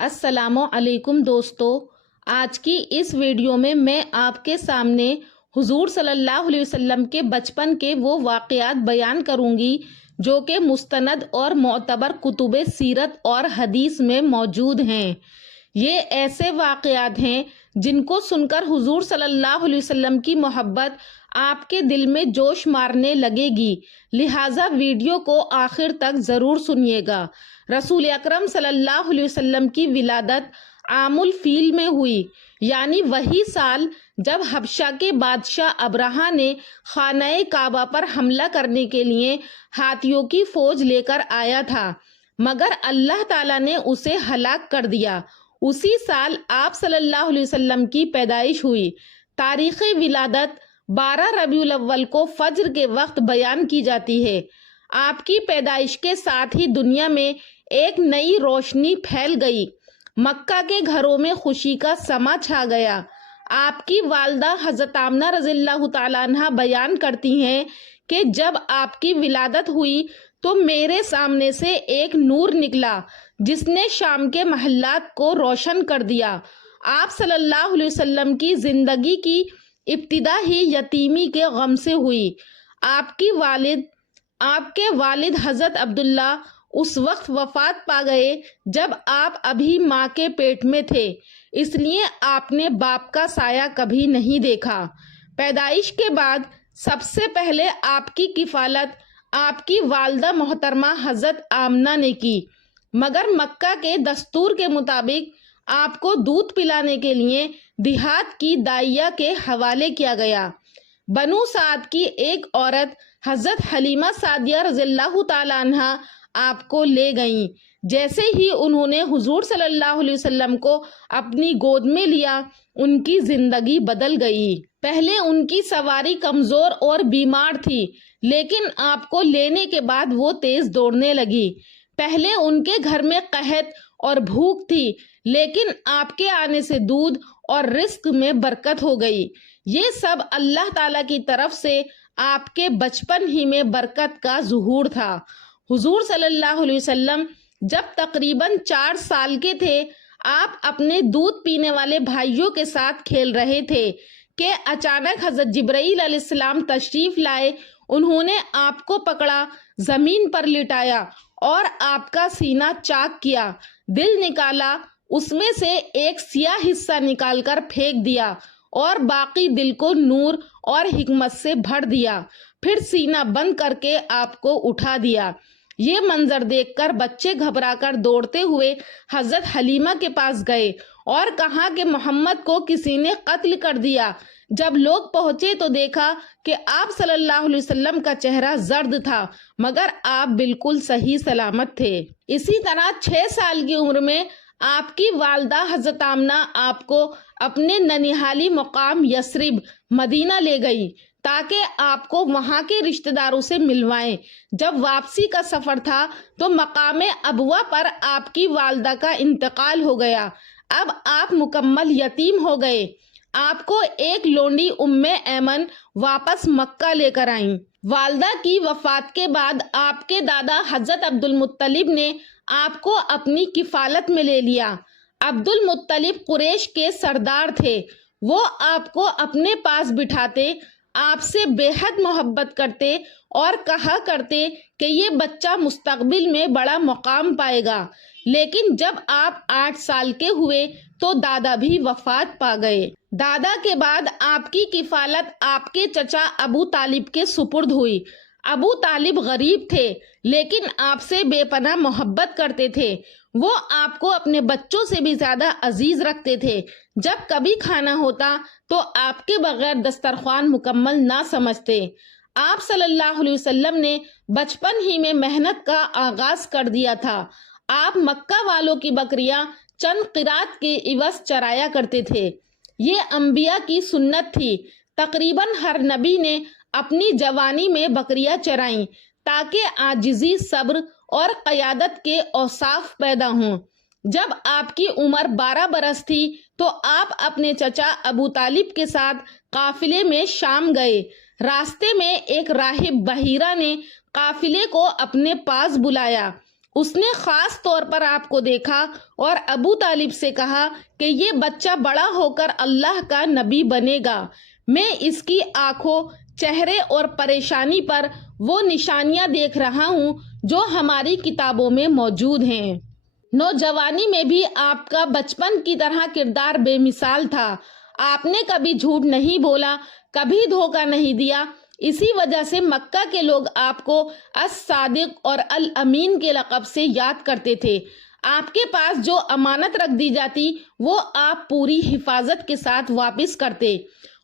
السلام علیکم دوستو، آج کی اس ویڈیو میں آپ کے سامنے حضور صلی اللہ علیہ وسلم کے بچپن کے وہ واقعات بیان کروں گی جو کہ مستند اور معتبر کتب سیرت اور حدیث میں موجود ہیں۔ یہ ایسے واقعات ہیں جن کو سن کر حضور صلی اللہ علیہ وسلم کی محبت آپ کے دل میں جوش مارنے لگے گی، لہٰذا ویڈیو کو آخر تک ضرور سنیے گا۔ رسول اکرم صلی اللہ علیہ وسلم کی ولادت عام الفیل میں ہوئی، یعنی وہی سال جب حبشہ کے بادشاہ ابرہہ نے خانہ کعبہ پر حملہ کرنے کے لیے ہاتھیوں کی فوج لے کر آیا تھا، مگر اللہ تعالیٰ نے اسے ہلاک کر دیا۔ اسی سال آپ صلی اللہ علیہ وسلم کی پیدائش ہوئی۔ تاریخ ولادت 12 ربیع الاول کو فجر کے وقت بیان کی جاتی ہے۔ آپ کی پیدائش کے ساتھ ہی دنیا میں ایک نئی روشنی پھیل گئی، مکہ کے گھروں میں خوشی کا سما چھا گیا۔ آپ کی والدہ حضرت آمنہ رضی اللہ تعالیٰ عنہ بیان کرتی ہیں کہ جب آپ کی ولادت ہوئی تو میرے سامنے سے ایک نور نکلا جس نے شام کے محلات کو روشن کر دیا۔ آپ صلی اللہ علیہ وسلم کی زندگی کی ابتدا ہی یتیمی کے غم سے ہوئی۔ آپ کے والد حضرت عبداللہ اس وقت وفات پا گئے جب آپ ابھی ماں کے پیٹ میں تھے، اس لیے آپ نے باپ کا سایہ کبھی نہیں دیکھا۔ پیدائش کے بعد سب سے پہلے آپ کی کفالت آپ کی والدہ محترمہ حضرت آمنہ نے کی، مگر مکہ کے دستور کے مطابق آپ کو دودھ پلانے کے لیے دیہات کی دائیا کے حوالے کیا گیا۔ بنو سعد کی ایک عورت حضرت حلیمہ سعدیہ رضی اللہ تعالیٰ عنہ آپ کو لے گئیں۔ جیسے ہی انہوں نے حضور صلی اللہ علیہ وسلم کو اپنی گود میں لیا، ان کی زندگی بدل گئی۔ پہلے ان کی سواری کمزور اور بیمار تھی، لیکن آپ کو لینے کے بعد وہ تیز دوڑنے لگی۔ پہلے ان کے گھر میں قحط اور بھوک تھی، لیکن آپ کے آنے سے دودھ اور رزق میں برکت ہو گئی۔ یہ سب اللہ تعالیٰ کی طرف سے آپ کے بچپن ہی میں برکت کا ظہور تھا۔ حضور صلی اللہ علیہ وسلم جب تقریباً 4 سال کے تھے، آپ اپنے دودھ پینے والے بھائیوں کے ساتھ کھیل رہے تھے کہ اچانک حضرت جبرائیل علیہ السلام تشریف لائے۔ انہوں نے آپ کو پکڑا، زمین پر لٹایا اور آپ کا سینہ چاک کیا، دل نکالا، اس میں سے ایک سیاہ حصہ نکال کر پھینک دیا اور باقی دل کو نور اور حکمت سے بھر دیا، پھر سینہ بند کر کے آپ کو اٹھا دیا۔ یہ منظر دیکھ کر بچے گھبرا کر دوڑتے ہوئے حضرت حلیمہ کے پاس گئے اور کہا کہ محمد کو کسی نے قتل کر دیا۔ جب لوگ پہنچے تو دیکھا کہ آپ صلی اللہ علیہ وسلم کا چہرہ زرد تھا، مگر آپ بالکل صحیح سلامت تھے۔ اسی طرح 6 سال کی عمر میں آپ کی والدہ حضرت آمنہ آپ کو اپنے ننیحالی مقام یثرب مدینہ لے گئی تاکہ آپ کو وہاں کے رشتہ داروں سے ملوائیں۔ جب واپسی کا سفر تھا تو مقام ابوا پر آپ کی والدہ کا انتقال ہو گیا۔ اب آپ مکمل یتیم ہو گئے۔ آپ کو ایک لونڈی ایمن واپس مکہ لے کر آئیں۔ والدہ کی وفات کے بعد آپ کے دادا حضرت عبد المطلب نے آپ کو اپنی کفالت میں لے لیا۔ عبد المطلب قریش کے سردار تھے۔ وہ آپ کو اپنے پاس بٹھاتے، آپ سے بے حد محبت کرتے اور کہا کرتے کہ یہ بچہ مستقبل میں بڑا مقام پائے گا۔ لیکن جب آپ 8 سال کے ہوئے تو دادا بھی وفات پا گئے۔ دادا کے بعد آپ کی کفالت آپ کے چچا ابو طالب کے سپرد ہوئی۔ ابو طالب غریب تھے لیکن آپ سے بے پناہ محبت کرتے تھے۔ وہ آپ کو اپنے بچوں سے بھی زیادہ عزیز رکھتے تھے۔ جب کبھی کھانا ہوتا تو آپ کے بغیر دسترخوان مکمل نہ سمجھتے۔ آپ صلی اللہ علیہ وسلم نے بچپن ہی میں محنت کا آغاز کر دیا تھا۔ آپ مکہ والوں کی بکریاں چند قرات کے عوض چرایا کرتے تھے۔ یہ انبیاء کی سنت تھی۔ تقریباً ہر نبی نے اپنی جوانی میں بکریاں چرائیں تاکہ عاجزی، صبر اور قیادت کے اوصاف پیدا ہوں۔ جب آپ کی عمر 12 برس تھی تو آپ اپنے چچا ابو طالب کے ساتھ قافلے میں شام گئے۔ راستے میں ایک راہب بحیرہ نے قافلے کو اپنے پاس بلایا اس نے خاص طور پر آپ کو دیکھا اور ابو طالب سے کہا کہ یہ بچہ بڑا ہو کر اللہ کا نبی بنے گا۔ میں اس کی آنکھوں، چہرے اور پریشانی پر وہ نشانیاں دیکھ رہا ہوں جو ہماری کتابوں میں موجود ہیں۔ نوجوانی میں بھی آپ کا بچپن کی طرح کردار بے مثال تھا۔ آپ نے کبھی جھوٹ نہیں بولا، کبھی دھوکہ نہیں دیا۔ اسی وجہ سے مکہ کے لوگ آپ کو الصادق اور الامین کے لقب سے یاد کرتے تھے۔ آپ کے پاس جو امانت رکھ دی جاتی وہ آپ پوری حفاظت کے ساتھ واپس کرتے۔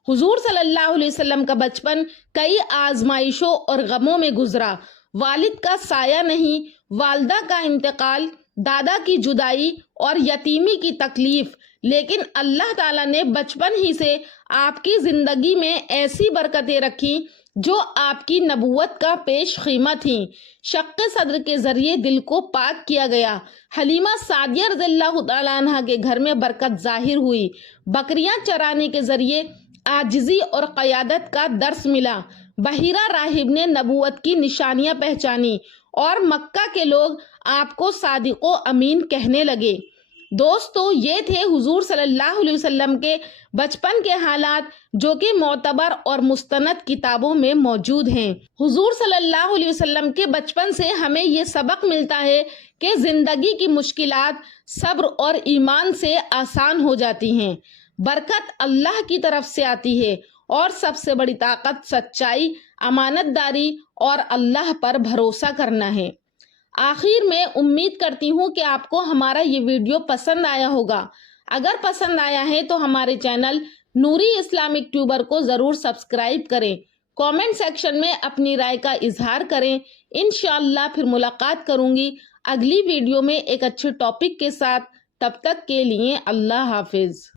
حضور صلی اللہ علیہ وسلم کا بچپن کئی آزمائشوں اور غموں میں گزرا۔ والد کا سایہ نہیں، والدہ کا انتقال، دادا کی جدائی اور یتیمی کی تکلیف، لیکن اللہ تعالیٰ نے بچپن ہی سے آپ کی زندگی میں ایسی برکتیں رکھی جو آپ کی نبوت کا پیش خیمہ تھیں۔ شق صدر کے ذریعے دل کو پاک کیا گیا۔ حلیمہ سعدیہ رضی اللہ تعالیٰ عنہ کے گھر میں برکت ظاہر ہوئی۔ بکریاں چرانے کے ذریعے عاجزی اور قیادت کا درس ملا۔ بحیرہ راہب نے نبوت کی نشانیاں پہچانی اور مکہ کے لوگ آپ کو صادق و امین کہنے لگے۔ دوستو، یہ تھے حضور صلی اللہ علیہ وسلم کے بچپن کے حالات جو کہ معتبر اور مستند کتابوں میں موجود ہیں۔ حضور صلی اللہ علیہ وسلم کے بچپن سے ہمیں یہ سبق ملتا ہے کہ زندگی کی مشکلات صبر اور ایمان سے آسان ہو جاتی ہیں۔ برکت اللہ کی طرف سے آتی ہے اور سب سے بڑی طاقت سچائی، امانت داری اور اللہ پر بھروسہ کرنا ہے۔ آخر میں امید کرتی ہوں کہ آپ کو ہمارا یہ ویڈیو پسند آیا ہوگا۔ اگر پسند آیا ہے تو ہمارے چینل نوری اسلامک ٹیوبر کو ضرور سبسکرائب کریں۔ کامنٹ سیکشن میں اپنی رائے کا اظہار کریں۔ انشاءاللہ پھر ملاقات کروں گی اگلی ویڈیو میں ایک اچھے ٹاپک کے ساتھ۔ تب تک کے لیے اللہ حافظ۔